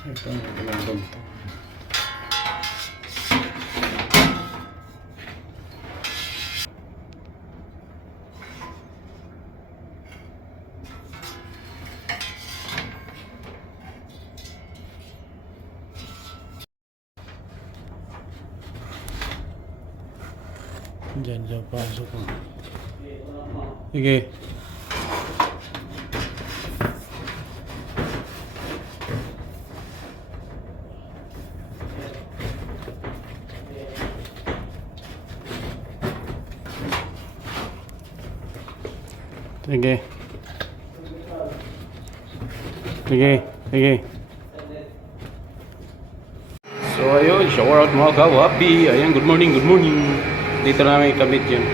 Ito ang kailangan ito. Diyan siya pasok mo. Sige. Sige. Sige. Sige. So ayun, shower out mga kawapi. Ayan, good morning, good morning. Dito namin ikabit yun.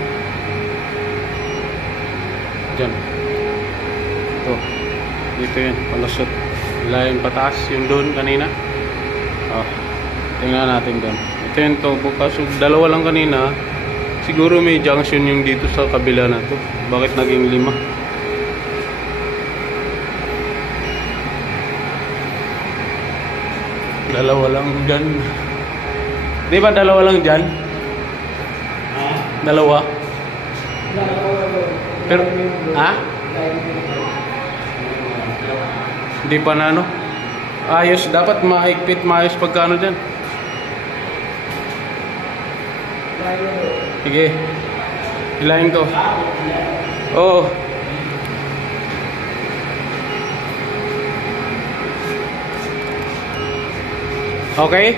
Diyan. Ito. Dito yun, palusot. Lain pataas yung doon kanina. Oh, tingnan natin doon. Ito yun to, bukas. Dalawa lang kanina. Siguro may junction yung dito sa kabila na to. Bakit naging 5? Dalawa lang dyan. Di ba dalawa lang dyan? Dalawa? Pero, ha? Hindi pa na ano? Ayos, dapat maikpit, maayos pagkano dyan. Sige. Hilahin ko. Oo. Okay?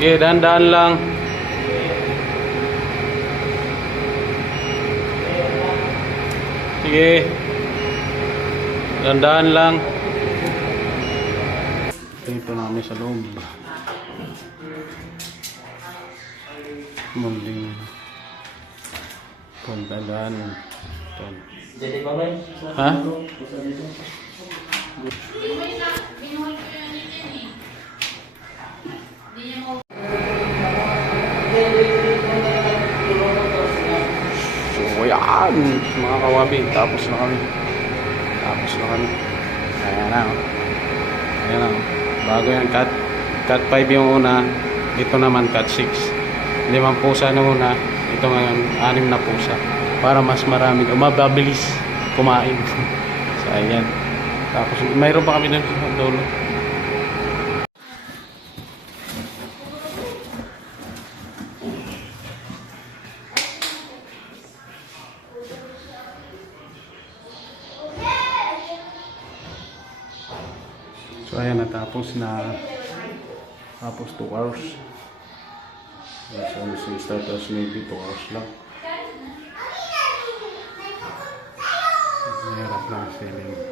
Sige, dahan-dahan lang. Sige. Dahan-dahan lang. Ito namin sa loob. Muling puntalan. Jadi ba ba? Ha? So yan, mga kawabi, tapos na kami. Ayan na, oh. Ayan na, oh. Bago yan, cut 5 yung una. Ito naman cut 6. 5 pusa na una. Ito ngayon 6 na pusa. Para mas marami, mababilis kumain. So ayan. Tapos mayroon pa kami ng dulo. So ayan, natapos na. Tapos 2 hours. So start as maybe 2 hours lang. Mahirap na feeling.